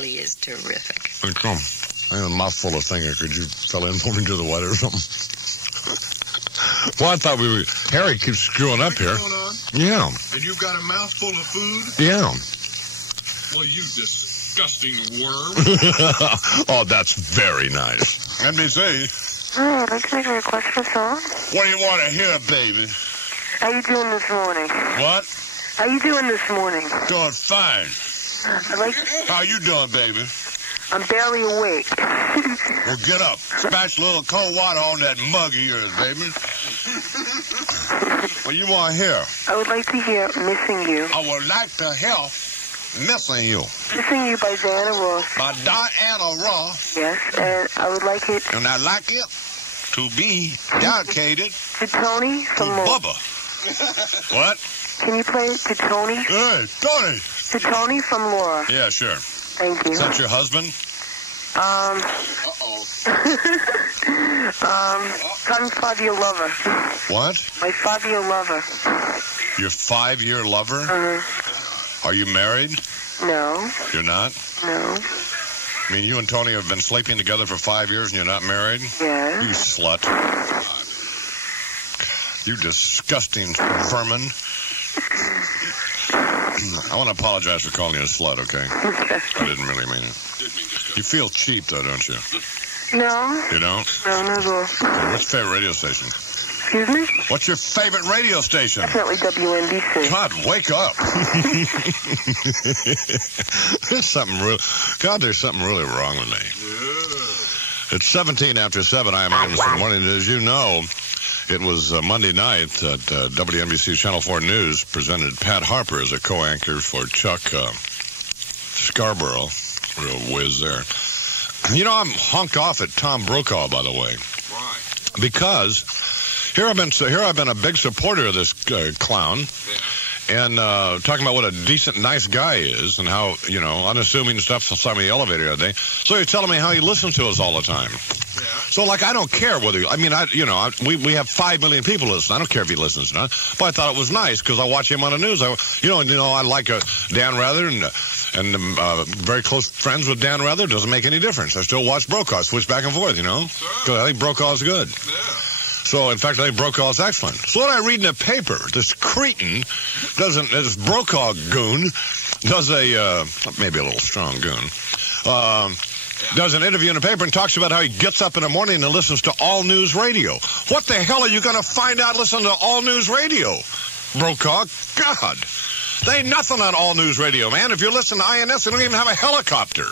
He is terrific. Hey, Tom, I have a mouthful of thinking. Could you fill in for me to the weather or something? Well, I thought we were... Harry keeps screwing up here. Yeah. And you've got a mouthful of food? Yeah. Well, you disgusting worm. Oh, that's very nice. NBC. Hi, I'd like to make a request for a song. What do you want to hear, baby? How you doing this morning? What? How you doing this morning? Doing fine. How you doing, baby? I'm barely awake. Well, get up. Splash a little cold water on that mug of yours, baby. What you want to hear? I would like to hear Missing You. I would like to hear Missing You. Missing You by Diana Ross. By Diana Ross. Yes, and I would like it... And I like it to be dedicated to Tony from Bubba. What? Can you play it to Tony? Hey, Tony. To Tony from Laura. Yeah, sure. Thank you. Is that your husband? I'm 5-year lover. What? My 5-year lover. Your 5-year lover? Uh-huh. Are you married? No. You're not? No. I mean, you and Tony have been sleeping together for 5 years and you're not married? Yeah. You slut. You disgusting vermin. I want to apologize for calling you a slut, okay? Okay. I didn't really mean it. You feel cheap, though, don't you? No. You don't? No, not at all. What's your favorite radio station? Excuse me? What's your favorite radio station? Definitely WNBC. God, wake up. There's something really wrong with me. Yeah. It's 17 after 7. I am Imus in the morning. As you know, it was Monday night that WNBC Channel 4 News presented Pat Harper as a co-anchor for Chuck Scarborough. Real whiz there. You know, I'm hunked off at Tom Brokaw, by the way. Why? Because here I've been a big supporter of this clown. Yeah. And talking about what a decent, nice guy is and how, you know, unassuming stuff inside the elevator the other day. So he's telling me how he listens to us all the time. Yeah. So, like, I don't care whether, we have 5 million people listening. I don't care if he listens or not. But I thought it was nice because I watch him on the news. I like Dan Rather and very close friends with Dan Rather. It doesn't make any difference. I still watch Brokaw, switch back and forth, because I think Brokaw's good. Yeah. So, in fact, I think Brokaw's excellent. So what I read in the paper, this cretin this Brokaw goon does maybe a little strong goon, does an interview in the paper and talks about how he gets up in the morning and listens to All News Radio. What the hell are you going to find out listening to All News Radio, Brokaw? God, there ain't nothing on All News Radio, man. If you're listening to INS, they don't even have a helicopter.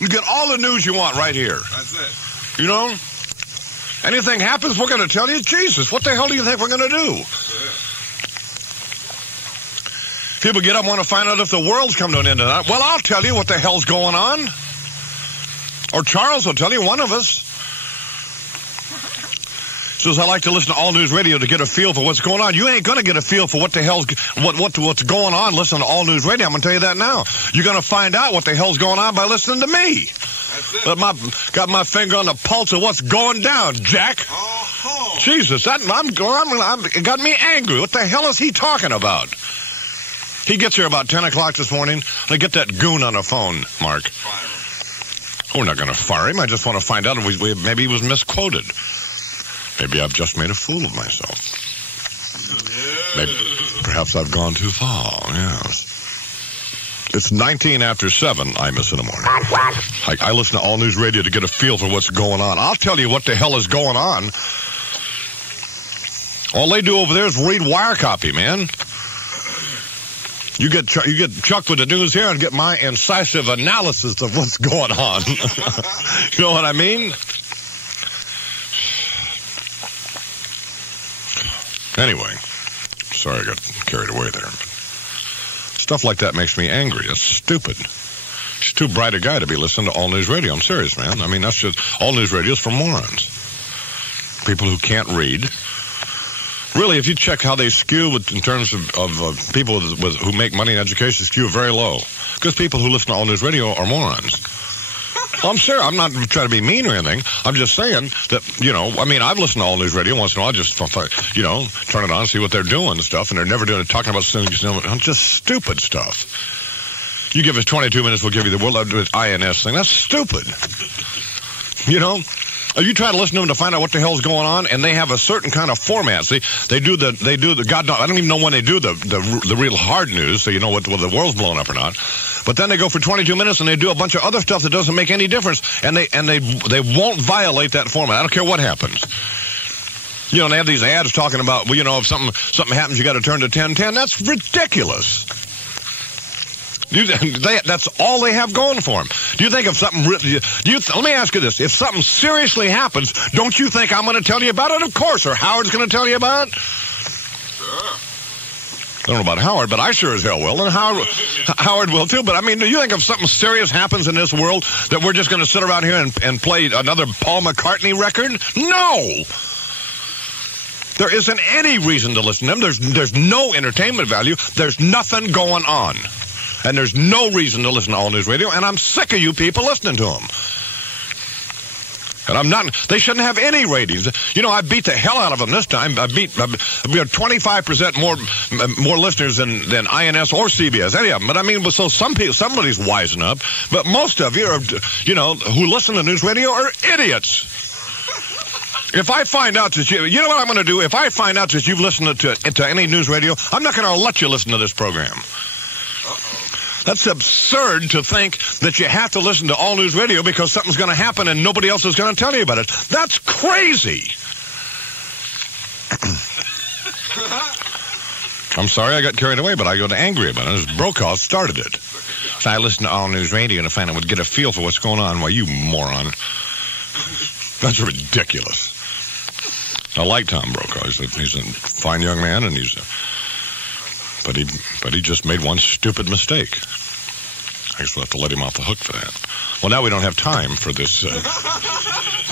You get all the news you want right here. That's it. You know? Anything happens, we're going to tell you. Jesus, what the hell do you think we're going to do? Yeah. People get up and want to find out if the world's come to an end tonight. Well, I'll tell you what the hell's going on. Or Charles will tell you, one of us. Says, I like to listen to All News Radio to get a feel for what's going on. You ain't going to get a feel for what the hell's what's going on listening to All News Radio. I'm going to tell you that now. You're going to find out what the hell's going on by listening to me. Got my finger on the pulse of what's going down, Jack. Oh. Jesus, it got me angry. What the hell is he talking about? He gets here about 10 o'clock this morning. I get that goon on the phone, Mark. We're not going to fire him. I just want to find out if maybe he was misquoted. Maybe I've just made a fool of myself. Maybe, perhaps I've gone too far, yes. It's 19 after 7, Imus in the morning. I listen to All News Radio to get a feel for what's going on. I'll tell you what the hell is going on. All they do over there is read wire copy, man. You get Chuck with the news here and get my incisive analysis of what's going on. You know what I mean? Anyway, sorry I got carried away there. Stuff like that makes me angry. That's stupid. She's too bright a guy to be listening to All News Radio. I'm serious, man. I mean, that's just, All News Radio is for morons. People who can't read. Really, if you check how they skew in terms of people who make money in education, skew very low. Because people who listen to All News Radio are morons. Well, I'm serious. I'm not trying to be mean or anything. I'm just saying that, I've listened to All News Radio once in a while, just, turn it on, see what they're doing and stuff, and they're never talking about just stupid stuff. You give us 22 minutes, we'll give you the World INS thing. That's stupid. You know? You try to listen to them to find out what the hell's going on, and they have a certain kind of format. See, they do the God, I don't even know when they do the real hard news, so you know whether the world's blown up or not. But then they go for 22 minutes and they do a bunch of other stuff that doesn't make any difference, and they won't violate that format. I don't care what happens. You know, they have these ads talking about, well, you know, if something happens, you got to turn to 1010. That's ridiculous. That's all they have going for them. Do you think if something... let me ask you this. If something seriously happens, don't you think I'm going to tell you about it? Of course. Or Howard's going to tell you about it? Sure. I don't know about Howard, but I sure as hell will. And Howard will, too. But, I mean, do you think if something serious happens in this world that we're just going to sit around here and play another Paul McCartney record? No! There isn't any reason to listen to them. There's no entertainment value. There's nothing going on. And there's no reason to listen to All News Radio, and I'm sick of you people listening to them. And they shouldn't have any ratings. You know, I beat the hell out of them this time. We have 25% more listeners than INS or CBS, any of them. But I mean, so somebody's wising up. But most of you are, you know, who listen to news radio are idiots. If I find out that you know what I'm going to do? If I find out that you've listened to any news radio, I'm not going to let you listen to this program. That's absurd to think that you have to listen to All News Radio because something's going to happen and nobody else is going to tell you about it. That's crazy. I'm sorry I got carried away, but I got angry about it. Brokaw started it. So I listened to All News Radio to find out, would get a feel for what's going on. Well, you moron. That's ridiculous. I like Tom Brokaw. He's a fine young man, and But he just made one stupid mistake. I guess we'll have to let him off the hook for that. Well, now we don't have time for this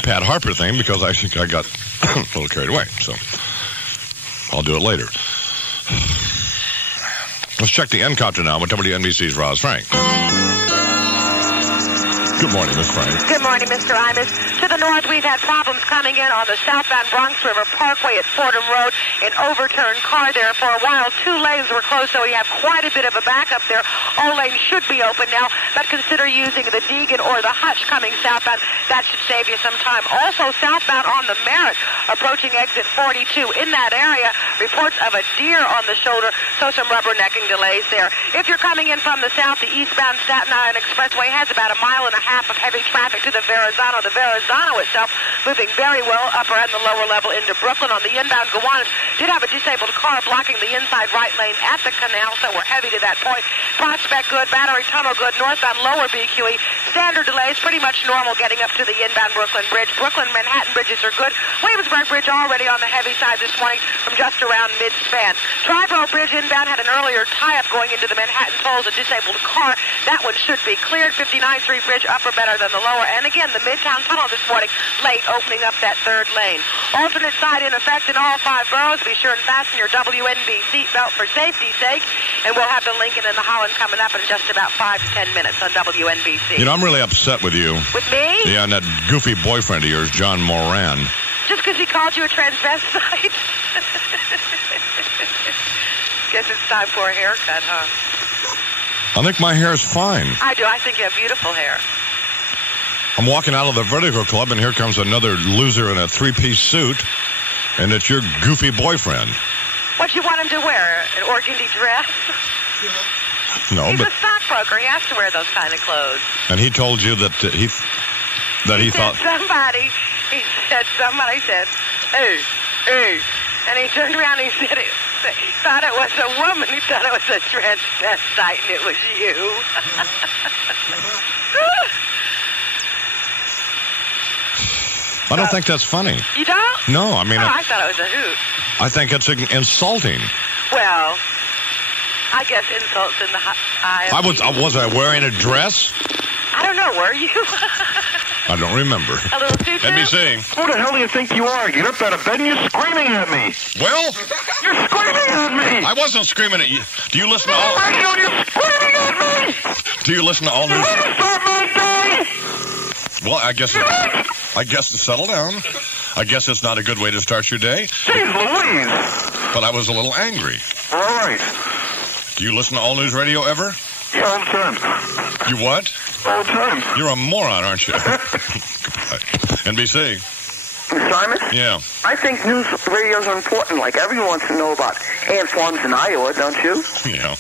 Pat Harper thing because I think I got a little carried away. So I'll do it later. Let's check the N-Copter now with WNBC's Roz Frank. Good morning, Miss Frank. Good morning, Mr. Imus. To the north, we've had problems coming in on the southbound Bronx River Parkway at Fordham Road. An overturned car there. For a while, 2 lanes were closed, so we have quite a bit of a backup there. All lanes should be open now, but consider using the Deegan or the Hutch coming southbound. That should save you some time. Also, southbound on the Merritt, approaching exit 42. In that area, reports of a deer on the shoulder, so some rubbernecking delays there. If you're coming in from the south, the eastbound Staten Island Expressway has about a mile and a half of heavy traffic to the Verrazano. The Verrazano itself moving very well, upper and the lower level into Brooklyn. On the inbound Gowanus, did have a disabled car blocking the inside right lane at the canal, so we're heavy to that point. Prospect good, Battery Tunnel good, northbound lower BQE. Standard delays, pretty much normal getting up to the inbound Brooklyn Bridge. Brooklyn Manhattan bridges are good. Williamsburg Bridge already on the heavy side this morning from just around mid-span. Triborough Bridge inbound had an earlier tie-up going into the Manhattan tolls, a disabled car. That one should be cleared. 59th Street Bridge upper better than the lower. And again, the Midtown Tunnel this morning late, opening up that third lane. Alternate side in effect in all 5 boroughs. Be sure and fasten your WNBC belt for safety's sake. And we'll have the Lincoln and the Holland coming up in just about 5 to 10 minutes on WNBC. You know, I'm really upset with you. With me? Yeah, and that goofy boyfriend of yours, John Moran. Just because he called you a transvestite? Guess it's time for a haircut, huh? I think my hair is fine. I do. I think you have beautiful hair. I'm walking out of the Vertigo Club, and here comes another loser in a 3-piece suit, and it's your goofy boyfriend. What do you want him to wear? An organdy dress? No, He's a stockbroker. He has to wear those kind of clothes. And he told you that he thought somebody said, hey, and he turned around and he said he thought it was a woman. He thought it was a transvestite, and it was you. I don't think that's funny. You don't? No, I mean... I thought it was a hoot. I think it's insulting. Well, I guess insults in the eye of Was I wearing a dress? I don't know, were you? I don't remember. A little tutu? NBC. Who the hell do you think you are? Get up out of bed and you're screaming at me. Well, You're screaming at me. I wasn't screaming at you. Do you listen to all... You're screaming at me. Do you listen to all news? Start my day. Well, I guess to settle down. I guess it's not a good way to start your day. Jeez Louise. But I was a little angry. All right. Do you listen to All News Radio ever? All the time. You what? All the time. You're a moron, aren't you? NBC. Simon? Yeah. I think news radios are important. Like, everyone wants to know about ant farms in Iowa, don't you? Yeah.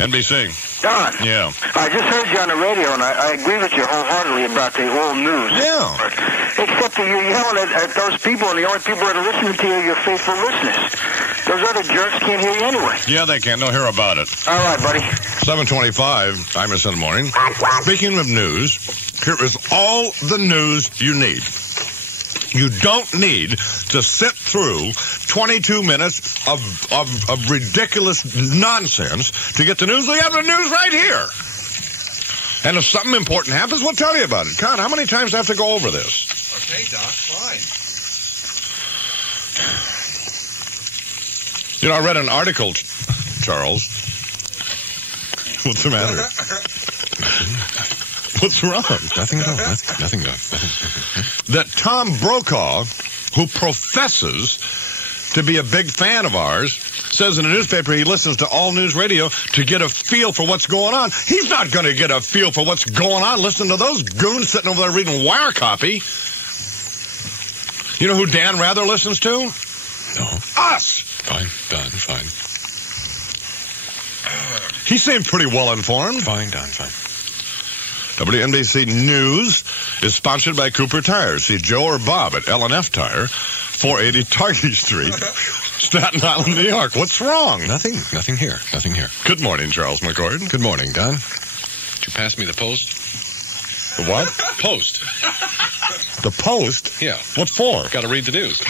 NBC. Don. Yeah. I just heard you on the radio, and I agree with you wholeheartedly about the old news. Yeah. Except that you're yelling at those people, and the only people that are listening to you are your faithful listeners. Those other jerks can't hear you anyway. Yeah, they can. They'll hear about it. All right, buddy. 7:25, Imus in the morning. Speaking of news, here is all the news you need. You don't need to sit through 22 minutes of ridiculous nonsense to get the news. We have the news right here. And if something important happens, we'll tell you about it. Con, how many times do I have to go over this? Okay, Doc, fine. You know, I read an article, Charles. What's the matter? What's wrong? Nothing at all. Nothing at all. That Tom Brokaw, who professes to be a big fan of ours, says in a newspaper he listens to all news radio to get a feel for what's going on. He's not going to get a feel for what's going on listening to those goons sitting over there reading wire copy. You know who Dan Rather listens to? No. Us! Fine, Don, fine. He seemed pretty well informed. Fine, Don, fine. WNBC News is sponsored by Cooper Tires. See Joe or Bob at L&F Tire, 480 Targhee Street, Staten Island, New York. What's wrong? Nothing here. Good morning, Charles McCord. Good morning, Don. Did you pass me the post? The what? Post. The Post? Yeah. What for? Got to read the news.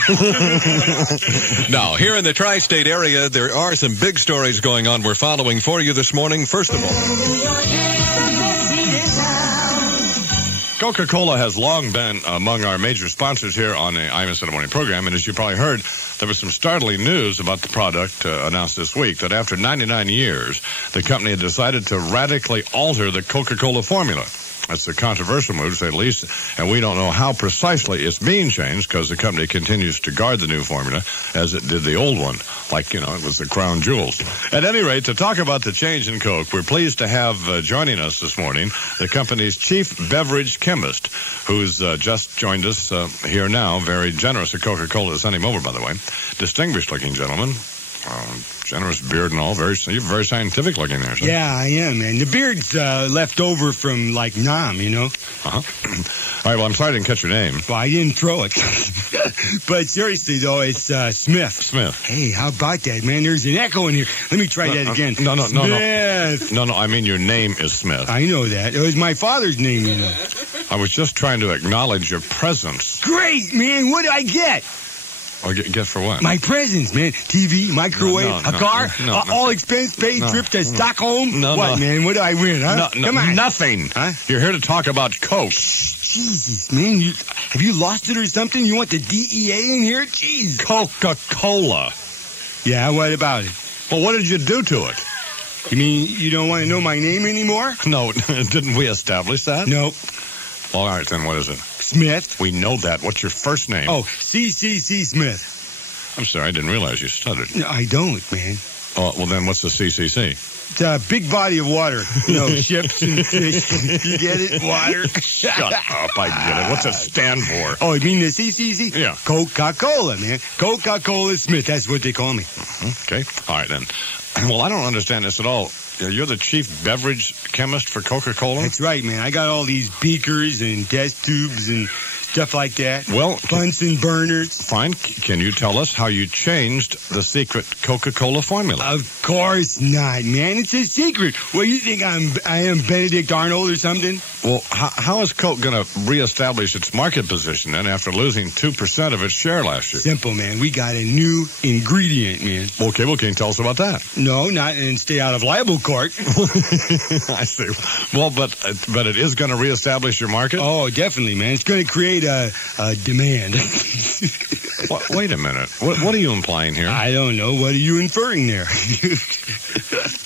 Now, here in the tri-state area, there are some big stories going on we're following for you this morning. First of all, Coca-Cola has long been among our major sponsors here on the Imus in the Morning program, and as you probably heard, there was some startling news about the product announced this week, that after 99 years, the company had decided to radically alter the Coca-Cola formula. That's a controversial move, to say the least, and we don't know how precisely it's being changed because the company continues to guard the new formula as it did the old one, like, it was the crown jewels. At any rate, to talk about the change in Coke, we're pleased to have joining us this morning the company's chief beverage chemist, who's just joined us here now. Very generous of Coca-Cola to send him over, by the way. Distinguished-looking gentleman. Generous beard and all. You're very scientific looking there, sir. Yeah, I am, man. The beard's left over from, Nam, Uh-huh. All right, well, I'm sorry I didn't catch your name. Well, I didn't throw it. But seriously, though, it's Smith. Smith. Hey, how about that, man? There's an echo in here. Let me try that again. No. Smith. No, I mean your name is Smith. I know that. It was my father's name, I was just trying to acknowledge your presence. Great, man. What did I get? Oh, guess for what? My presents, man. TV, microwave, a car, all expense paid trip to Stockholm. What, man? What do I win, huh? Come on. Nothing. Huh? You're here to talk about Coke. Jesus, man. Have you lost it or something? You want the DEA in here? Jeez. Coca-Cola. Yeah, what about it? Well, what did you do to it? You mean you don't want to know my name anymore? No, didn't we establish that? Nope. Well, all right, then what is it? Smith. We know that. What's your first name? Oh, C.C.C. Smith. I'm sorry, I didn't realize you stuttered. No, I don't, man. Oh, well, then what's the CCC? It's a big body of water. Ships and fish. You get it? Water. Shut up, I get it. What's it stand for? Oh, you mean the CCC? Yeah. Coca-Cola, man. Coca-Cola Smith. That's what they call me. Okay. All right, then. Well, I don't understand this at all. You're the chief beverage chemist for Coca-Cola? That's right, man. I got all these beakers and test tubes and stuff like that. Well, Bunsen burners. Fine. Can you tell us how you changed the secret Coca-Cola formula? Of course not, man. It's a secret. What, you think I am Benedict Arnold or something? Well, how is Coke going to reestablish its market position then after losing 2% of its share last year? Simple, man. We got a new ingredient, man. Okay, well, can you tell us about that? No, not and stay out of libel court. I see. Well, but it is going to reestablish your market? Oh, definitely, man. It's going to create a demand. Wait a minute. What are you implying here? I don't know. What are you inferring there?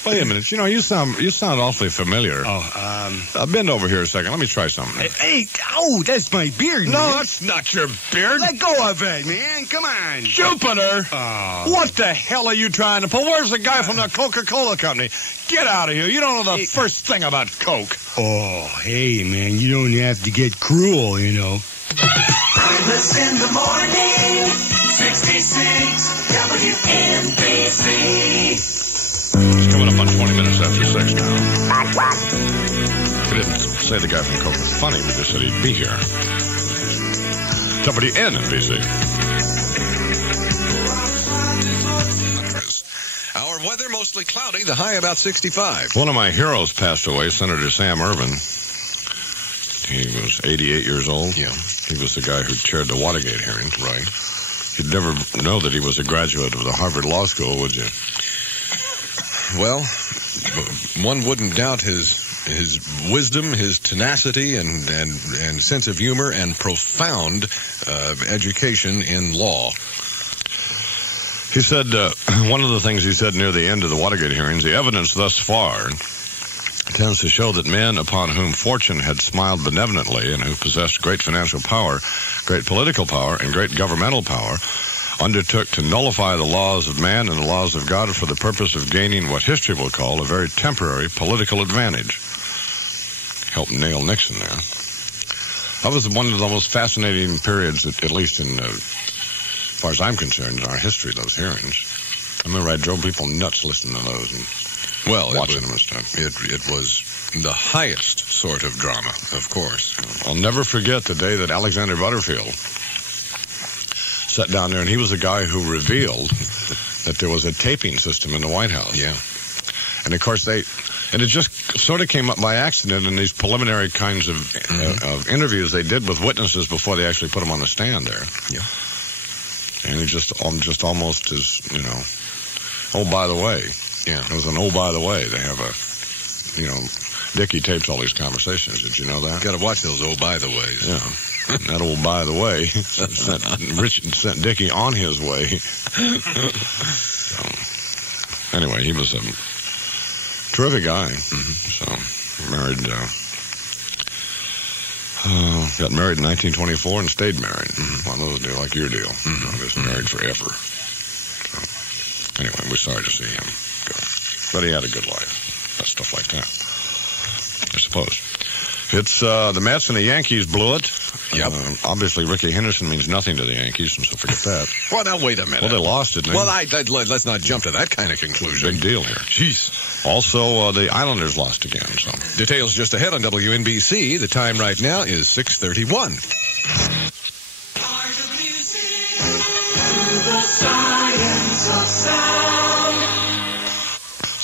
Wait a minute. You know, you sound awfully familiar. Bend over here a second. Let me try something. Hey, that's my beard, man. No, that's not your beard. Let go of it, man. Come on. Jupiter. What the hell are you trying to pull? Where's the guy from the Coca-Cola Company? Get out of here. You don't know the first thing about Coke. Oh, hey, man, you don't have to get cruel, you know. Imus in the morning, 66 WNBC. It's coming up on 20 minutes after 6 now. We didn't say the guy from Coke was funny. We just said he'd be here. WNBC. Our weather mostly cloudy, the high about 65. One of my heroes passed away, Senator Sam Ervin. He was 88 years old. Yeah. He was the guy who chaired the Watergate hearings. Right. You'd never know that he was a graduate of the Harvard Law School, would you? Well, one wouldn't doubt his wisdom, his tenacity, and sense of humor, and profound education in law. He said, one of the things he said near the end of the Watergate hearings, the evidence thus far tends to show that men upon whom fortune had smiled benevolently and who possessed great financial power, great political power, and great governmental power undertook to nullify the laws of man and the laws of God for the purpose of gaining what history will call a very temporary political advantage. Helped nail Nixon there. That was one of the most fascinating periods, at least in, as far as I'm concerned, in our history, those hearings. I remember I drove people nuts listening to those and watching them and stuff. It was the highest sort of drama, of course. I'll never forget the day that Alexander Butterfield sat down there, and he was the guy who revealed that there was a taping system in the White House. Yeah. And of course it just sort of came up by accident in these preliminary kinds of interviews they did with witnesses before they actually put them on the stand there. Yeah. And he just almost as, oh, by the way. Yeah. It was an oh, by the way. They have Dickie tapes all these conversations. Did you know that? Got to watch those oh, by the ways. Yeah. That old by the way sent Dickie on his way. So, anyway, he was a terrific guy. So, got married in 1924 and stayed married. One of those deals like your deal. Just married forever. So, anyway, we're sorry to see him go. But he had a good life. Stuff like that, I suppose. It's the Mets and the Yankees blew it. Yep. Obviously, Ricky Henderson means nothing to the Yankees, and so forget that. Well, now, wait a minute. Well, they lost, didn't they? Well, let's not jump to that kind of conclusion. Big deal here. Jeez. Also, the Islanders lost again. So details just ahead on WNBC. The time right now is 6:31.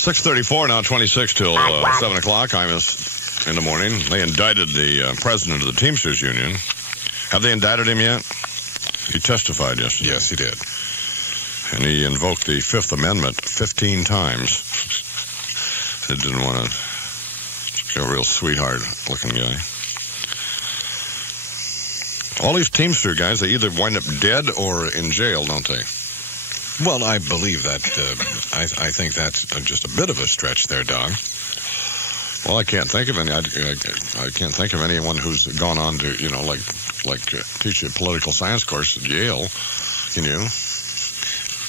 6:34 now, 26 till 7 o'clock. Imus in the morning. They indicted the president of the Teamsters Union. Have they indicted him yet? He testified yesterday. Yes, he did. And he invoked the Fifth Amendment 15 times. They didn't want to be a real sweetheart-looking guy. All these Teamster guys, they either wind up dead or in jail, don't they? Well, I believe that. I think that's just a bit of a stretch there, Doc. Well, I can't think of any. I can't think of anyone who's gone on to, teach a political science course at Yale,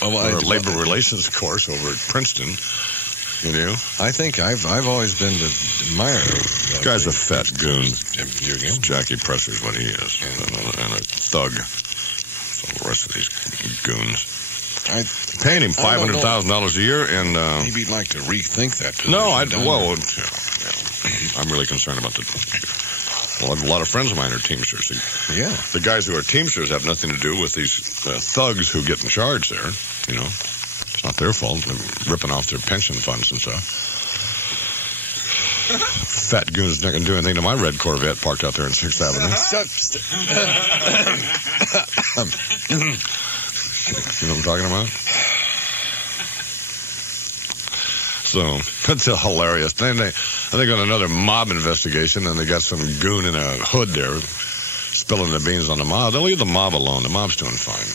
or a labor relations course over at Princeton, I think I've always been the admirer. This guy's a fat goon. You Jackie Presser's what he is, and a thug. So the rest of these goons. Paying him $500,000 a year, and maybe you'd like to rethink that position. No, I'm really concerned about a lot of friends of mine are Teamsters. The guys who are Teamsters have nothing to do with these thugs who get in charge there. It's not their fault. They're ripping off their pension funds and stuff. Fat goon's not going to do anything to my red Corvette parked out there in 6th Avenue. You know what I'm talking about? So, that's hilarious. Then they got another mob investigation, and they got some goon in a hood there spilling the beans on the mob. They'll leave the mob alone. The mob's doing fine.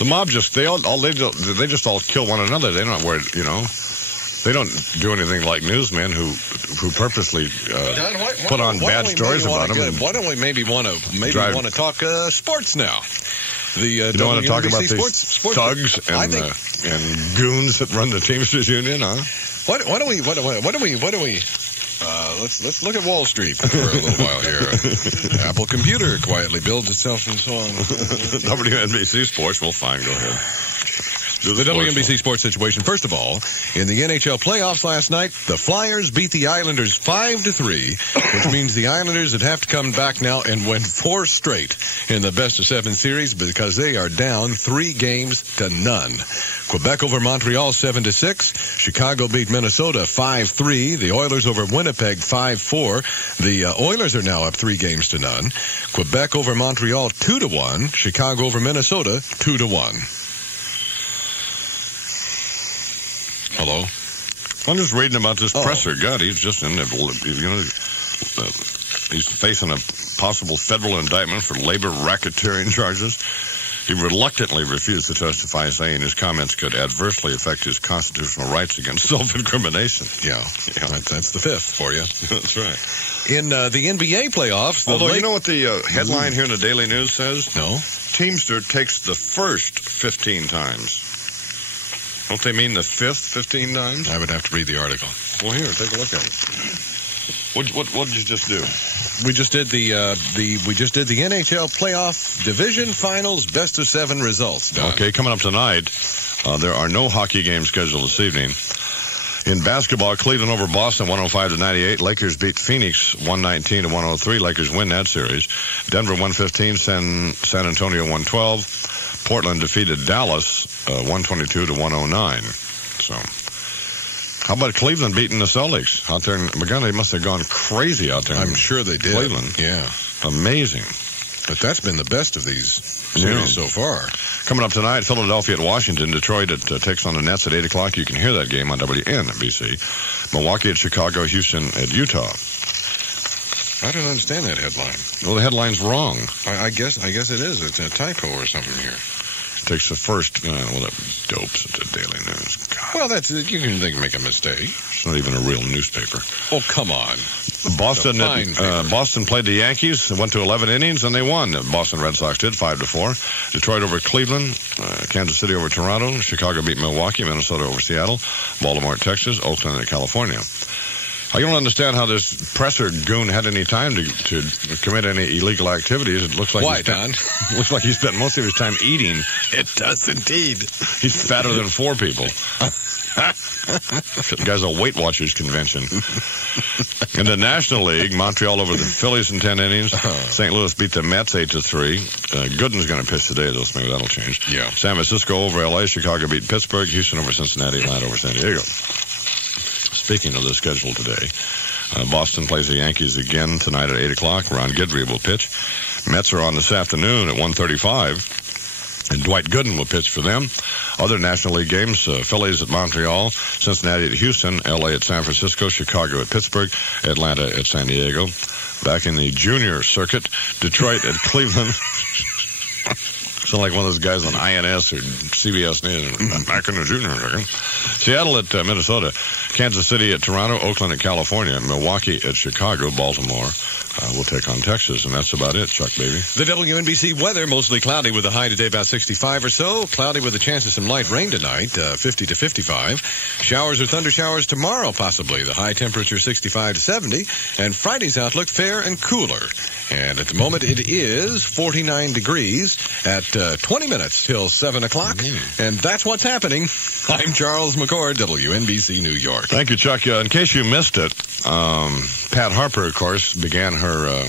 The mob just, they just all kill one another. They're not worried, They don't do anything like newsmen who purposely put on bad stories about them. Why don't we maybe want to talk sports now? You don't want to talk about these thugs and goons that run the Teamsters Union, huh? Why don't we? Let's look at Wall Street for a little while here. Apple Computer quietly builds itself and so on. WNBC Sports, well, fine, go ahead. The WNBC sports situation. First of all, in the NHL playoffs last night, the Flyers beat the Islanders 5-3, which means the Islanders would have to come back now and win 4 straight in the best-of-7 series because they are down 3-0. Quebec over Montreal 7-6. Chicago beat Minnesota 5-3. The Oilers over Winnipeg 5-4. The Oilers are now up 3-0. Quebec over Montreal 2-1. Chicago over Minnesota 2-1. Hello? I'm just reading about this presser. God, he's just in there. He's facing a possible federal indictment for labor racketeering charges. He reluctantly refused to testify, saying his comments could adversely affect his constitutional rights against self-incrimination. Yeah. That's the fifth for you. That's right. In the NBA playoffs... Although, you know what the headline here in the Daily News says? No. Teamster takes the first 15 times. Don't they mean the fifth 15 times? I would have to read the article. Well, here, take a look at it. What did you just do? We just did the NHL playoff division finals best of 7 results. Don. Okay, coming up tonight, there are no hockey games scheduled this evening. In basketball, Cleveland over Boston 105-98. Lakers beat Phoenix 119-103. Lakers win that series. Denver 115, San Antonio 112. Portland defeated Dallas 122-109. So, how about Cleveland beating the Celtics out there? They must have gone crazy out there. I'm sure they did. Cleveland, yeah, amazing. But that's been the best of these series so far. Coming up tonight, Philadelphia at Washington. Detroit takes on the Nets at 8 o'clock. You can hear that game on WNBC. Milwaukee at Chicago. Houston at Utah. I don't understand that headline. Well, the headline's wrong. I guess it is. It's a typo or something here. Takes the first, that dopes at the Daily News. God. Well, you can make a mistake. It's not even a real newspaper. Oh, come on. Boston played the Yankees, went to 11 innings, and they won. The Boston Red Sox did 5-4. Detroit over Cleveland, Kansas City over Toronto, Chicago beat Milwaukee, Minnesota over Seattle, Baltimore at Texas, Oakland at California. I don't understand how this presser goon had any time to commit any illegal activities. It looks like looks like he spent most of his time eating. It does indeed. He's fatter than 4 people. The guy's a Weight Watchers convention. In the National League, Montreal over the Phillies in 10 innings. St. Louis beat the Mets 8-3. Gooden's going to pitch today, though, so maybe that'll change. Yeah. San Francisco over L.A. Chicago beat Pittsburgh. Houston over Cincinnati. Atlanta over San Diego. Speaking of the schedule today, Boston plays the Yankees again tonight at 8 o'clock. Ron Guidry will pitch. Mets are on this afternoon at 1:35, and Dwight Gooden will pitch for them. Other National League games, Phillies at Montreal, Cincinnati at Houston, L.A. at San Francisco, Chicago at Pittsburgh, Atlanta at San Diego. Back in the junior circuit, Detroit at Cleveland. Sound like one of those guys on INS or CBS News. Back in the junior circuit. Seattle at Minnesota, Kansas City at Toronto, Oakland at California, Milwaukee at Chicago, Baltimore will take on Texas, and that's about it, Chuck, baby. The WNBC weather, mostly cloudy with a high today about 65 or so. Cloudy with a chance of some light rain tonight, 50 to 55. Showers or thunder showers tomorrow, possibly. The high temperature 65 to 70. And Friday's outlook fair and cooler. And at the moment, it is 49 degrees at 20 minutes till 7 o'clock. And that's what's happening. I'm Charles McCord, WNBC New York. Thank you, Chuck. In case you missed it, Pat Harper, of course, began her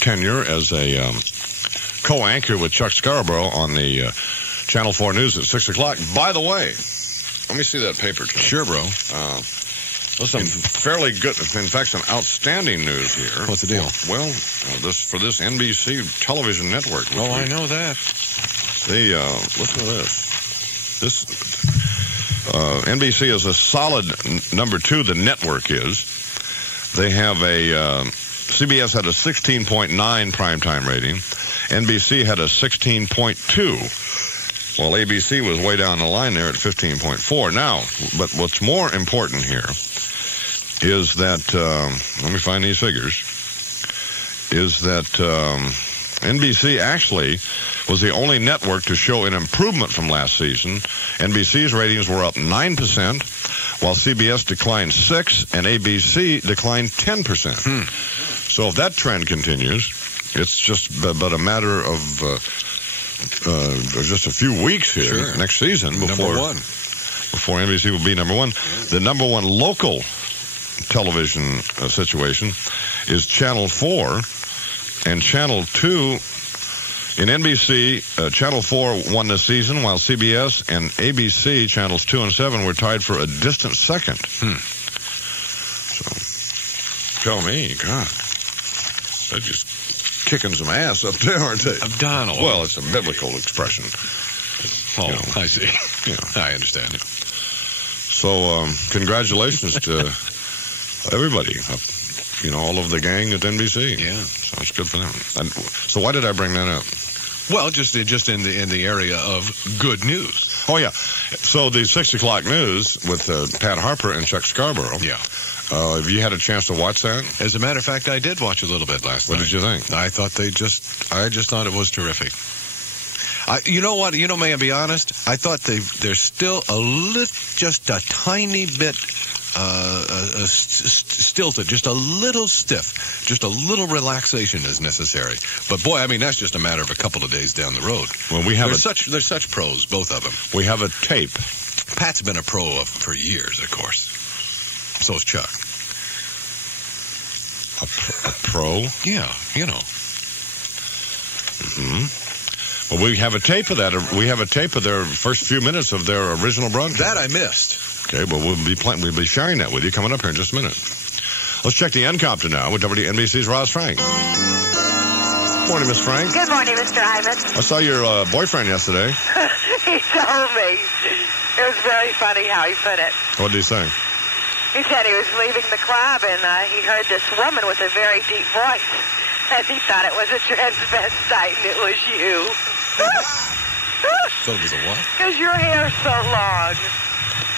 tenure as a co-anchor with Chuck Scarborough on the Channel 4 News at 6 o'clock. By the way, let me see that paper, Chuck. Sure, bro. There's some fairly good, in fact, some outstanding news here. What's the deal? Well, for this NBC television network. Oh, I know that. Listen to this. This NBC is a solid number 2. The network is. They have CBS had a 16.9 primetime rating. NBC had a 16.2. While ABC was way down the line there at 15.4. Now, but what's more important here is that, let me find these figures, is that NBC actually was the only network to show an improvement from last season. NBC's ratings were up 9%, while CBS declined 6%, and ABC declined 10%. So if that trend continues, it's just but a matter of just a few weeks here next season before NBC will be number one. The number one local television situation is Channel 4, and Channel 2 in NBC, Channel 4 won this season, while CBS and ABC, Channels 2 and 7, were tied for a distant second. So, tell me, God, they're just kicking some ass up there, aren't they? Donald. Well, it's a biblical expression. Oh, you know, I see. I understand it. So, congratulations to everybody. You know, all of the gang at NBC. Yeah. Sounds good for them. And so why did I bring that up? Well, just in the area of good news. Oh, yeah. So the 6 o'clock news with Pat Harper and Chuck Scarborough. Yeah. Have you had a chance to watch that? As a matter of fact, I did watch a little bit last night. What did you think? I thought I just thought it was terrific. You know what? You know, may I be honest? I thought they're still just a tiny bit stilted, just a little stiff, just a little relaxation is necessary. But boy, I mean, that's just a matter of a couple of days down the road. Well, we have they're such pros, both of them. We have a tape. Pat's been a pro for years, of course. So's Chuck. A pro? Yeah, you know. Well, we have a tape of that. We have a tape of their first few minutes of their original broadcast. That I missed. Okay, well, we'll be sharing that with you coming up here in just a minute. Let's check the Encopter now with WNBC's Ross Frank. Morning, Miss Frank. Good morning, Mr. Imus. I saw your boyfriend yesterday. He told me. It was very funny how he put it. What did he say? He said he was leaving the club, and he heard this woman with a very deep voice, and he thought it was a transvestite, and it was you. So it was a what? Because your hair's so long.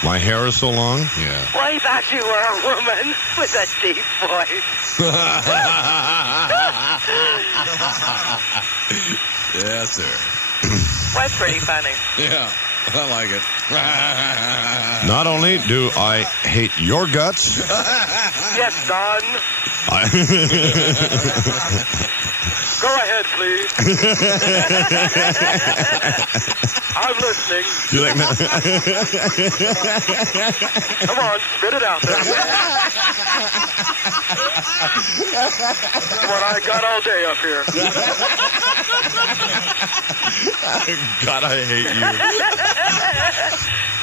My hair is so long? Yeah. Well, he thought you were a woman with a deep voice. Yes, sir. That's pretty funny. Yeah, I like it. Not only do I hate your guts. Yes, son. Go ahead, please. I'm listening. You think that? Come on, spit it out there. What I got all day up here. God, I hate you.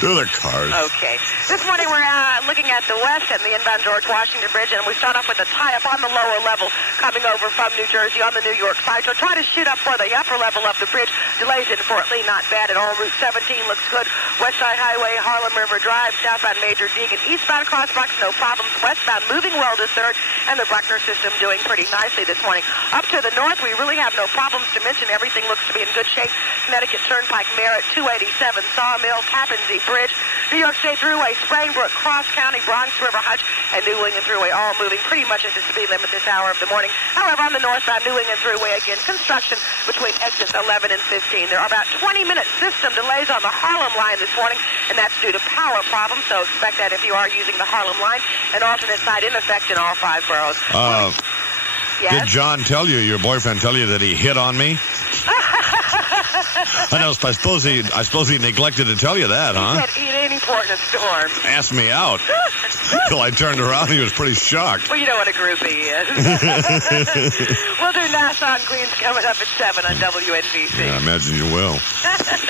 Through the cars. Okay. This morning we're looking at the west and the inbound George Washington Bridge, and we start off with a tie-up on the lower level coming over from New Jersey on the New York side. So try to shoot up for the upper level of the bridge. Delays in Fort Lee, not bad at all. Route 17 looks good. West Side Highway, Harlem River Drive, southbound Major Deegan, eastbound across Bucks, no problems. Westbound moving well to 3rd, and the Bruckner system doing pretty nicely this morning. Up to the north, we really have no problems to mention. Everything looks to be in good shape. Connecticut Turnpike, Merritt, 287, Sawmill, Tappan Zee Bridge, New York State Thruway, Springbrook, Cross County, Bronx River Hutch, and New England Thruway all moving pretty much at the speed limit this hour of the morning. However, on the northbound New England Thruway, again, construction between exits 11 and 15. There are about 20-minute system delays on the Harlem line this morning, and that's due to power problems, so expect that if you are using the Harlem line. An alternate side in effect in all 5 boroughs. Yes? Did John tell you, your boyfriend tell you that he hit on me? I suppose he neglected to tell you that, huh? He said eat any port in a storm. Asked me out. Till I turned around, he was pretty shocked. Well, you know what a groupie is. We'll do Nassau and Queens coming up at 7 on WNBC. Yeah, I imagine you will.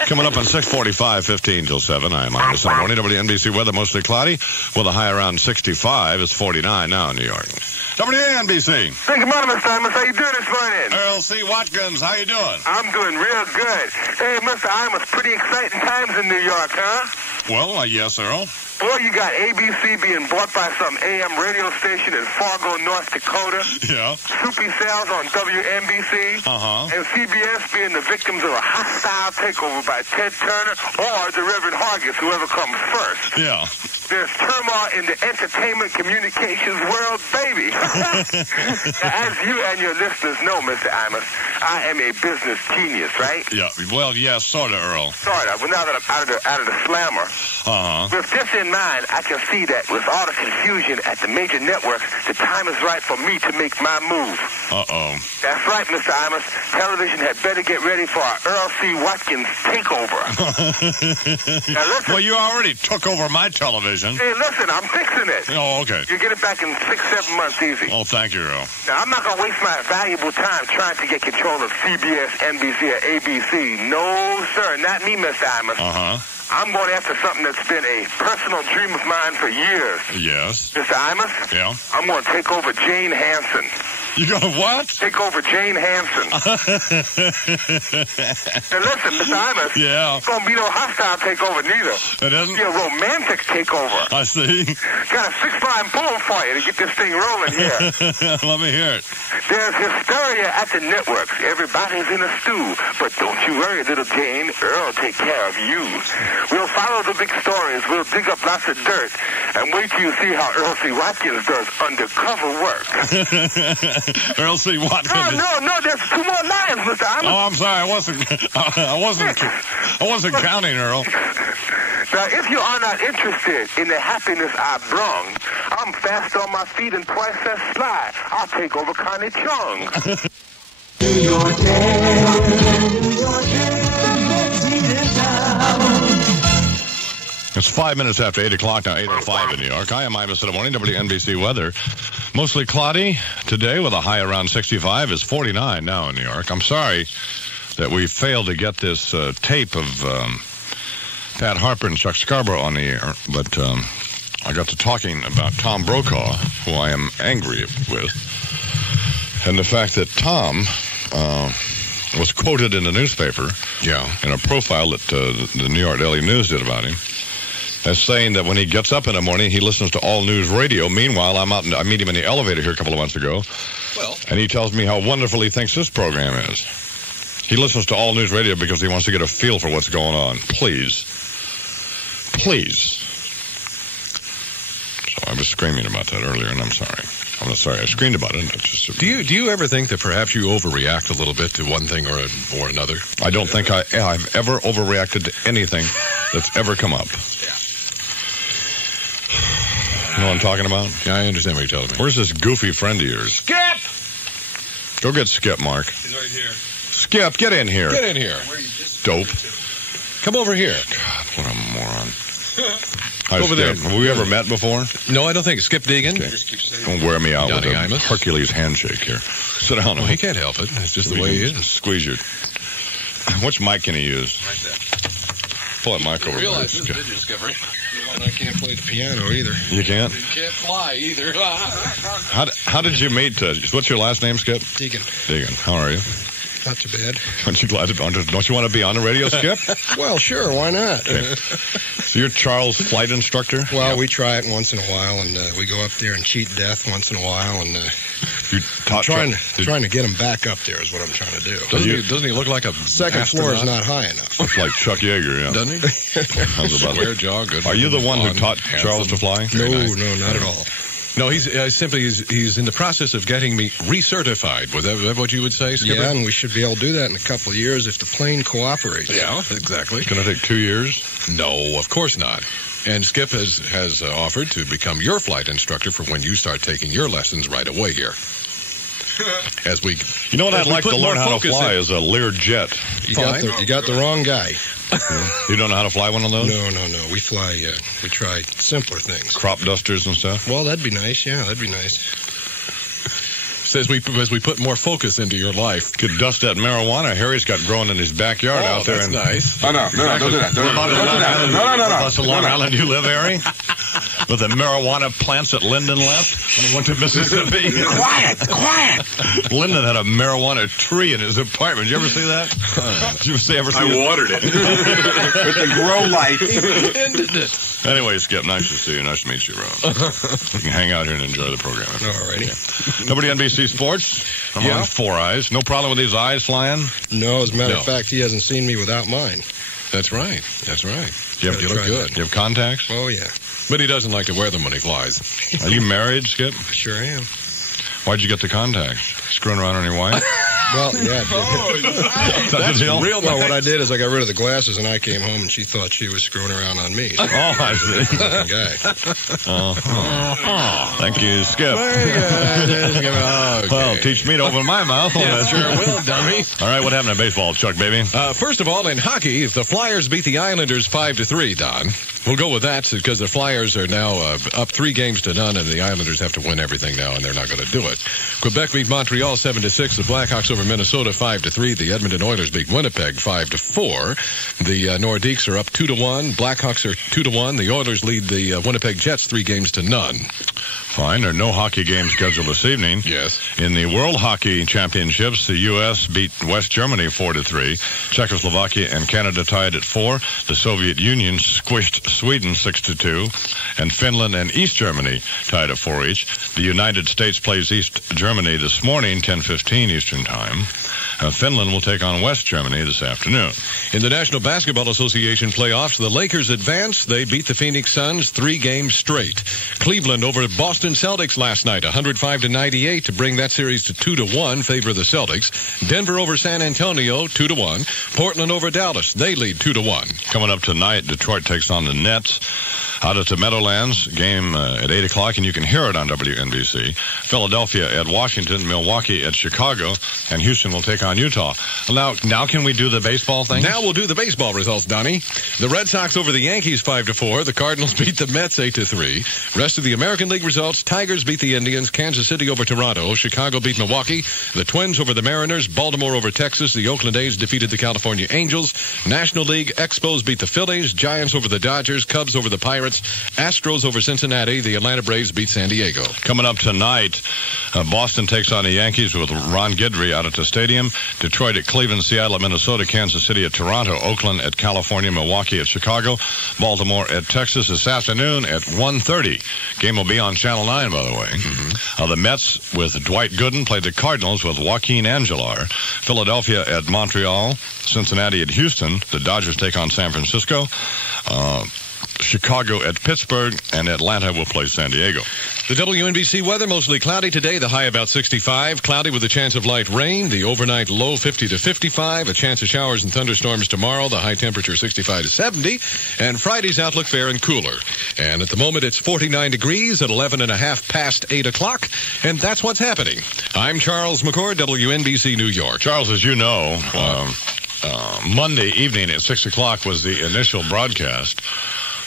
Coming up on 6:45, 15 till 7. I am Imus in the morning. WNBC weather mostly cloudy with a high around 65. It's 49 now in New York. WNBC. Hey, good morning, Mr. Imus. How you doing this morning? Earl C. Watkins, how you doing? I'm doing real good. Hey, Mr. Imus, pretty exciting times in New York, huh? Well, yes, Earl. Boy, you got ABC being bought by some AM radio station in Fargo, North Dakota. Yeah. Soupy Sales on WNBC. Uh-huh. And CBS being the victims of a hostile takeover by Ted Turner or the Reverend Hargis, whoever comes first. Yeah. There's turmoil in the entertainment communications world, baby. Now, as you and your listeners know, Mr. Imus, I am a business genius, right? Yeah. Well, yes, sort of, Earl. Sort of. Well, now that I'm out of the slammer, Uh-huh. with this in mind, I can see that with all the confusion at the major networks, the time is right for me to make my move. Uh-oh. That's right, Mr. Imus. Television had better get ready for our Earl C. Watkins takeover. Now, listen. Well, you already took over my television. Hey, listen, I'm fixing it. Oh, okay. You get it back in 6-7 months easy. Oh, thank you, Earl. Now, I'm not going to waste my valuable time trying to get control of CBS, NBC, or ABC. No, sir, not me, Mr. Imus. Uh-huh. I'm going after something that's been a personal dream of mine for years. Yes. Mr. Imus? Yeah. I'm going to take over Jane Hansen. You gonna what? Take over Jane Hansen. Now listen, Mr. Imus. Yeah. It's going to be no hostile takeover neither. It isn't? It's a romantic takeover. I see. Got a 6-line poem for you to get this thing rolling here. Let me hear it. There's hysteria at the networks. Everybody's in a stew. But don't you worry, little Jane. Earl will take care of you. We'll follow the big stories. We'll dig up lots of dirt. And wait till you see how Earl C. Watkins does undercover work. Earl C. Watkins. No, there's 2 more lines, Mr. Imus. Oh, I'm sorry. I wasn't counting, Earl. Now, if you are not interested in the happiness I brung, I'm fast on my feet and twice as sly. I'll take over Connie Chung. Do your It's 5 minutes after 8 o'clock now, 8:05 in New York. I am Imus in the morning, WNBC weather. Mostly cloudy today with a high around 65. It's 49 now in New York. I'm sorry that we failed to get this tape of Pat Harper and Chuck Scarborough on the air, but I got to talking about Tom Brokaw, who I am angry with, and the fact that Tom was quoted in the newspaper, in a profile that the New York Daily News did about him, as saying that when he gets up in the morning, he listens to all news radio. Meanwhile, I meet him in the elevator here a couple of months ago, and he tells me how wonderful he thinks this program is. He listens to all news radio because he wants to get a feel for what's going on. Please. So I was screaming about that earlier, and I'm sorry. I'm not sorry I screamed about it. Do you ever think that perhaps you overreact a little bit to one thing or another? I don't think I've ever overreacted to anything that's ever come up. You know what I'm talking about? Yeah, I understand what you're telling me. Where's this goofy friend of yours? Skip! Go get Skip, Mark. He's right here. Skip, get in here. Get in here. Dope. Come over here. God, what a moron. Hi, Over Skip. there. Have we ever met before? No, I don't think. Skip Deegan. Okay. Don't wear me out with a Imus. Hercules handshake here. Sit down. Well, he can't help it. It's just the way he is. Squeeze your... Which mic can he use? Pull that mic over. Realize this, did you, Skipper? And I can't play the piano either. You can't? Can't fly either. How did you meet? What's your last name, Skip? Deegan. Deegan. How are you? Not too bad. Aren't you glad to? Don't you want to be on the radio, Skip? Well, sure. Why not? Okay. So you're Charles' flight instructor? Well, we try it once in a while, and we go up there and cheat death once in a while, and you trying to get him back up there is what I'm trying to do. Doesn't he look like a second floor is not high enough? Like Chuck Yeager, yeah. Doesn't he? How's about Square jaw, good. Are you the one who taught Charles to fly? No, not at all. No, he's he's in the process of getting me recertified. Was that what you would say, Skipper? Yeah, and we should be able to do that in a couple of years if the plane cooperates. Yeah, exactly. It's going to take 2 years? No, of course not. And Skip has offered to become your flight instructor for when you start taking your lessons right away here. As we, you know what I'd like to learn how to fly is a Lear jet. You got the wrong guy. You don't know how to fly one of those? No. We fly. We try simpler things. Crop dusters and stuff. Well, that'd be nice. Yeah, that'd be nice. As we put more focus into your life. Could dust that marijuana Harry's got growing in his backyard out there. That's nice. Oh, no, don't do that. Don't do that. That's a Long Island you live, Harry? With the marijuana plants that Lyndon left when he went to Mississippi. Quiet. Lyndon had a marijuana tree in his apartment. Did you ever see that? Did you ever see I watered it. With the grow light. Anyway, Skip, nice to see you. Nice to meet you, Ron. You can hang out here and enjoy the program. All righty. WNBC Sports. I'm on 4 eyes. No problem with these eyes flying? No, as a matter of fact, he hasn't seen me without mine. That's right. That's right. You look good. You have contacts? Oh, yeah. But he doesn't like to wear them when he flies. Are you married, Skip? Sure am. Why'd you get the contacts? Screwing around on your wife? Well, yeah. That's real. Well, what I did is I got rid of the glasses, and I came home, and she thought she was screwing around on me. So I see. Guy. Thank you, Skip. Okay. Well, teach me to open my mouth. Yeah, sure will, dummy. All right, what happened in baseball, Chuck, baby? First of all, in hockey, the Flyers beat the Islanders 5-3, Don. We'll go with that because the Flyers are now up 3-0, and the Islanders have to win everything now, and they're not going to do it. Quebec beat Montreal 7-6. The Blackhawks over Minnesota 5-3. The Edmonton Oilers beat Winnipeg 5-4. The Nordiques are up 2-1. Blackhawks are 2-1. The Oilers lead the Winnipeg Jets 3-0. Fine. There are no hockey games scheduled this evening. Yes. In the World Hockey Championships, the U.S. beat West Germany 4-3. Czechoslovakia and Canada tied at 4. The Soviet Union squished Sweden 6-2. And Finland and East Germany tied at 4 each. The United States plays East Germany this morning, 10:15 Eastern Time. Finland will take on West Germany this afternoon. In the National Basketball Association playoffs, the Lakers advance. They beat the Phoenix Suns 3 games straight. Cleveland over Boston Celtics last night, 105-98 to bring that series to 2-1, favor the Celtics. Denver over San Antonio, 2-1. Portland over Dallas, they lead 2-1. Coming up tonight, Detroit takes on the Nets. Out at the Meadowlands, game at 8 o'clock, and you can hear it on WNBC. Philadelphia at Washington, Milwaukee at Chicago, and Houston will take on Utah. Now can we do the baseball thing? Now we'll do the baseball results, Donnie. The Red Sox over the Yankees 5-4. The Cardinals beat the Mets 8-3. Rest of the American League results, Tigers beat the Indians, Kansas City over Toronto, Chicago beat Milwaukee, the Twins over the Mariners, Baltimore over Texas, the Oakland A's defeated the California Angels, National League Expos beat the Phillies, Giants over the Dodgers, Cubs over the Pirates, Astros over Cincinnati. The Atlanta Braves beat San Diego. Coming up tonight, Boston takes on the Yankees with Ron Guidry out at the stadium. Detroit at Cleveland, Seattle at Minnesota, Kansas City at Toronto, Oakland at California, Milwaukee at Chicago, Baltimore at Texas this afternoon at 1:30. Game will be on Channel 9, by the way. Mm-hmm. The Mets with Dwight Gooden play the Cardinals with Joaquin Angelar. Philadelphia at Montreal, Cincinnati at Houston. The Dodgers take on San Francisco. Chicago at Pittsburgh, and Atlanta will play San Diego. The WNBC weather, mostly cloudy today, the high about 65, cloudy with a chance of light rain, the overnight low 50 to 55, a chance of showers and thunderstorms tomorrow, the high temperature 65 to 70, and Friday's outlook fair and cooler. And at the moment it's 49 degrees at 11 and a half past 8 o'clock, and that's what's happening. I'm Charles McCord, WNBC New York. Charles, as you know, Monday evening at 6 o'clock was the initial broadcast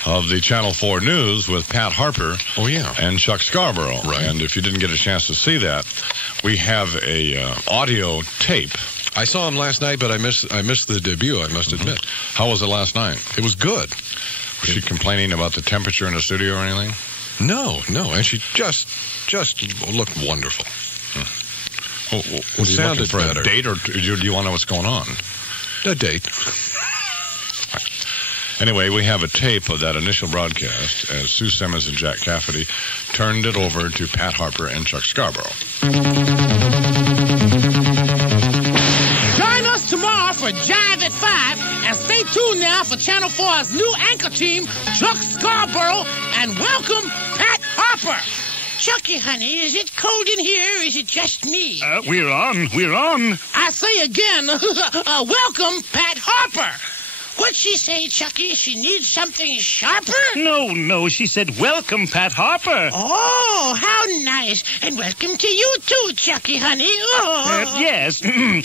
of the Channel 4 News with Pat Harper and Chuck Scarborough. Right. And if you didn't get a chance to see that, we have a audio tape. I saw him last night, but I missed the debut, I must admit. How was it last night? It was good. Was she complaining about the temperature in the studio or anything? No, and she just looked wonderful. Well, was you looking for a date, or do you want to know what's going on? A date. Anyway, we have a tape of that initial broadcast as Sue Simmons and Jack Cafferty turned it over to Pat Harper and Chuck Scarborough. Join us tomorrow for Jive at 5, and stay tuned now for Channel 4's new anchor team, Chuck Scarborough, and welcome Pat Harper. Chucky, honey, is it cold in here, or is it just me? We're on. I say again, welcome Pat Harper. What'd she say, Chucky? She needs something sharper? No, she said, welcome, Pat Harper. Oh, how nice. And welcome to you, too, Chucky, honey. Oh. Yes.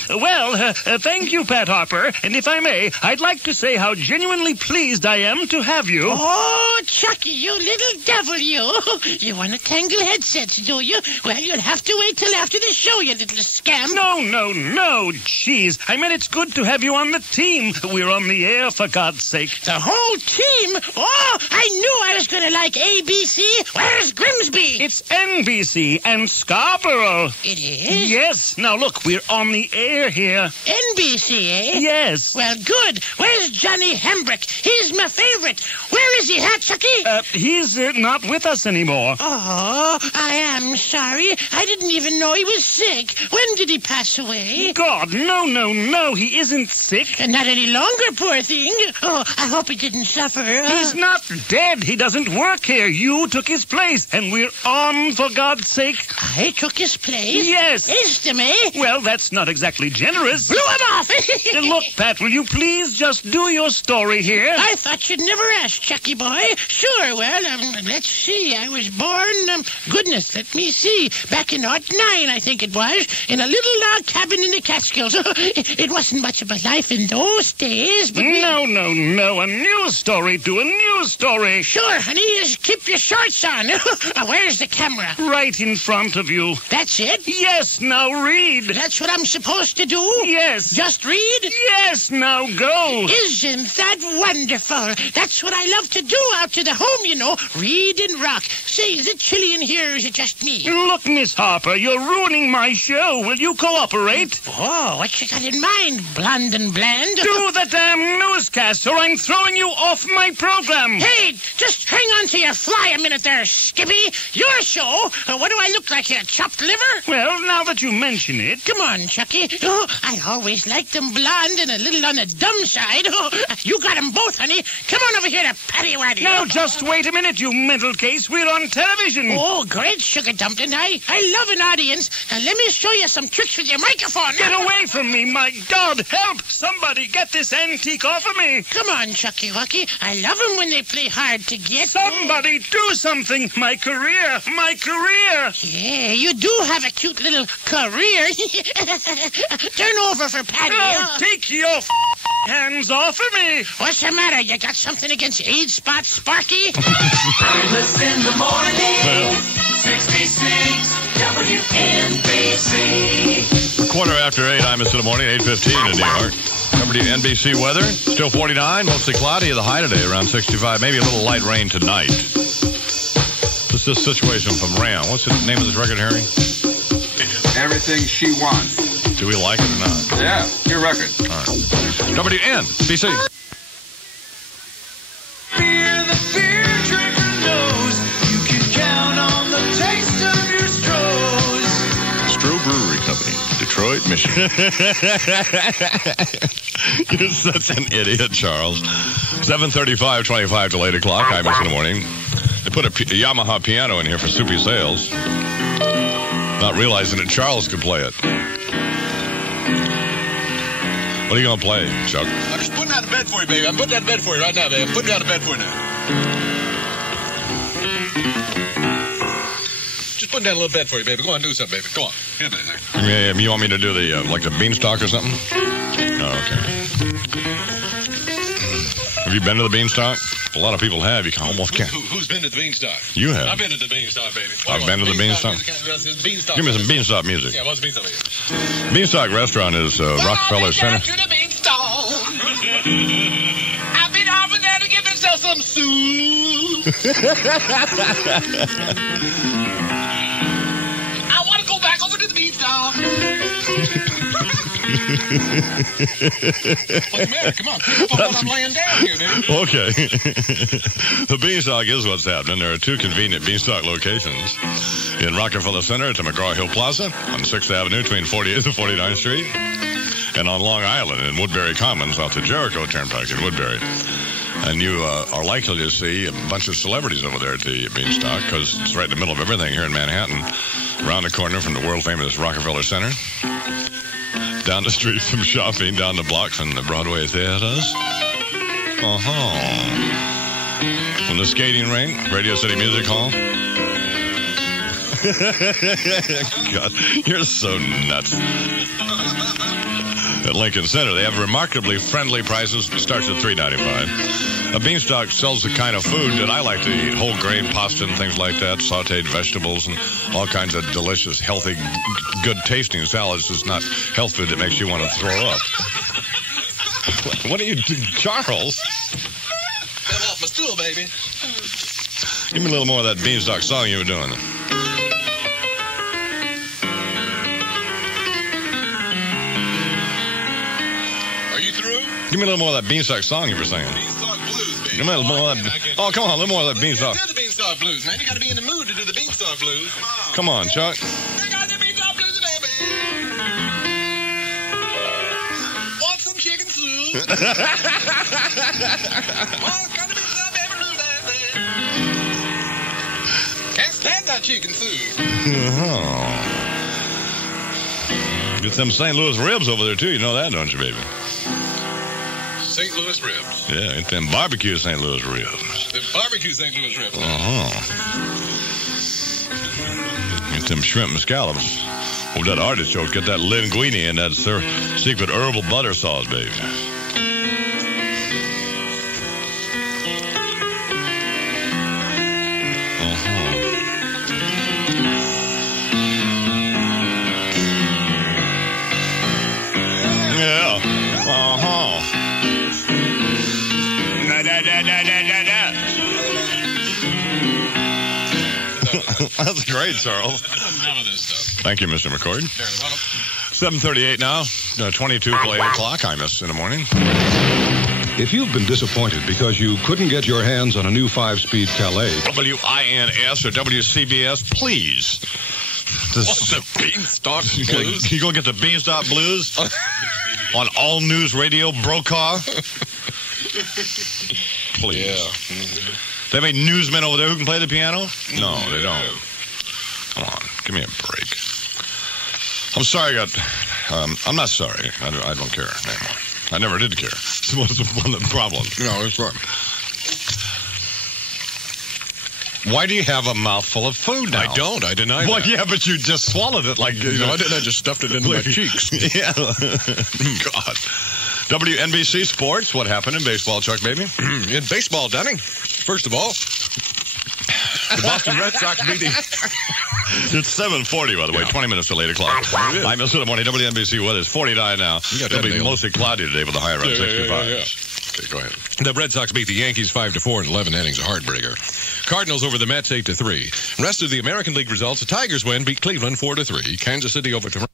Well, thank you, Pat Harper. And if I may, I'd like to say how genuinely pleased I am to have you. Oh, Chucky, you little devil, you. You want to tangle headsets, do you? Well, you'll have to wait till after the show, you little scamp. No. Jeez. I mean, it's good to have you on the team. We're on the air here, for God's sake? The whole team? Oh, I knew I was going to like ABC. Where's Grimsby? It's NBC and Scarborough. It is? Yes. Now, look, we're on the air here. NBC, eh? Yes. Well, good. Where's Johnny Hembrick? He's my favorite. Where is he, huh, Chucky? He's not with us anymore. Oh, I am sorry. I didn't even know he was sick. When did he pass away? God, no. He isn't sick. And not any longer, poor thing. Oh, I hope he didn't suffer. He's not dead. He doesn't work here. You took his place, and we're on, for God's sake. I took his place? Yes. Is to me? Well, that's not exactly generous. Blew him off! Look, Pat, will you please just do your story here? I thought you'd never ask, Chucky boy. Sure, well, let's see. I was born, goodness, let me see. Back in '09, I think it was, in a little log cabin in the Catskills. It wasn't much of a life in those days, but... No. A news story to a news story. Sure, honey. Just keep your shorts on. Where's the camera? Right in front of you. That's it? Yes, now read. That's what I'm supposed to do? Yes. Just read? Yes, now go. Isn't that wonderful? That's what I love to do out to the home, you know. Read and rock. Say, is it chilly in here or is it just me? Look, Miss Harper, you're ruining my show. Will you cooperate? Oh, what you got in mind, blonde and bland? Do the damn newscast or I'm throwing you off my program. Hey, just hang on to your fly a minute there, Skippy. Your show? What do I look like here, chopped liver? Well, now that you mention it. Come on, Chucky. Oh, I always liked them blonde and a little on the dumb side. Oh, you got them both, honey. Come on over here to patty-waddy. Now, just wait a minute, you mental case. We're on television. Oh, great, Sugar Dumpling. I love an audience. Now, let me show you some tricks with your microphone. Get away from me, my God. Help. Somebody get this antique off of me. Come on, Chucky Wucky. I love them when they play hard to get. Somebody do something. My career. Yeah, you do have a cute little career. Turn over for Patty. Oh, take your hands off of me. What's the matter? You got something against AIDS Spot Sparky? Imus in the morning. 66 WNBC. Quarter after 8, Imus in the morning, 8:15 in New York. WNBC weather, still 49, mostly cloudy. The high today around 65, maybe a little light rain tonight. This is situation from Ram. What's the name of this record, Harry? Everything She Wants. Do we like it or not? Yeah, your record. All right. WNBC. Beer the beer drinker knows you can count on the taste of your Strohs. Stroh Brewery Company, Detroit, Michigan. You're such an idiot, Charles. 7:35, 25 till 8 o'clock. Imus in the morning. They put a Yamaha piano in here for soupy sales, not realizing that Charles could play it. What are you going to play, Chuck? I'm just putting out a bed for you, baby. I'm putting out a bed for you right now, baby. I'm putting out a bed for you now. Just putting down a little bed for you, baby. Go on, do something, baby. Go on. Here, baby. Yeah, you want me to do the, like the beanstalk or something? Oh, okay. Have you been to the beanstalk? A lot of people have. You can almost can't. Who's been to the beanstalk? You have. I've been to the beanstalk, baby. I've been to the beanstalk. Give me some beanstalk music. Yeah, what's beanstalk music? Beanstalk Restaurant is Rockefeller Center. To the beanstalk. I've been over there to give myself some soup. I want to go back over to the beanstalk. What's the matter? Come on. I'm laying down here, baby. Okay. The beanstalk is what's happening. There are two convenient beanstalk locations in Rockefeller Center at the McGraw-Hill Plaza on 6th Avenue between 48th and 49th Street, and on Long Island in Woodbury Commons off the Jericho Turnpike in Woodbury. And you are likely to see a bunch of celebrities over there at the beanstalk because it's right in the middle of everything here in Manhattan, around the corner from the world-famous Rockefeller Center. Down the street from shopping, down the block from the Broadway theaters. From the skating rink, Radio City Music Hall. God, you're so nuts. At Lincoln Center, they have remarkably friendly prices. It starts at $3.95. A beanstalk sells the kind of food that I like to eat. Whole grain pasta and things like that, sauteed vegetables and all kinds of delicious, healthy, good tasting salads. It's not health food that makes you want to throw up. What are you doing, Charles? Get off my stool, baby. Give me a little more of that Beanstalk song you were doing. Are you through? Give me a little more of that Beanstalk song you were singing. Beanstalk blues, baby. Give me a little more of that. Oh, come on, a little more of that Beanstalk. Do the Beanstalk blues, man. You got to be in the mood to do the Beanstalk blues. Come on, Chuck. I got the Beanstalk blues, baby. Want some chicken soup? Want some Beanstalk baby blues, baby. Can't stand that chicken soup. Get some St. Louis ribs over there, too. You know that, don't you, baby? St. Louis ribs. Yeah, get them barbecue St. Louis ribs. The barbecue St. Louis ribs. Get them shrimp and scallops. Oh, that artichoke. Get that linguine and that secret herbal butter sauce, baby. That's great, Charles. None of this stuff. Thank you, Mr. McCord. 7:38 now. 22 till 8 o'clock. Imus in the morning. If you've been disappointed because you couldn't get your hands on a new 5-speed Calais, WINS or WCBS, please. The Beanstalk Blues? You gonna get the Beanstalk Blues on All News Radio Brokaw? Please. Yeah. They have any newsmen over there who can play the piano? No, they don't. Come on, give me a break. I'm sorry I'm not sorry. I don't care anymore. I never did care. It's one of the problems. No, that's right. Why do you have a mouthful of food now? I don't. I deny Well, that. yeah, but you just swallowed it like... No, I didn't. I just stuffed it into my cheeks. Yeah. God. WNBC Sports, what happened in baseball, Chuck, baby? In baseball, Dunning, first of all, the Boston Red Sox beat the... It's 7:40, by the way, 20 minutes till 8 o'clock. I'm in the morning. WNBC weather is 49 now. It'll be mostly cloudy today with a high around 65. Okay, go ahead. The Red Sox beat the Yankees 5-4 in 11 innings, a heartbreaker. Cardinals over the Mets 8-3. Rest of the American League results: the Tigers win, beat Cleveland 4-3. Kansas City over Toronto.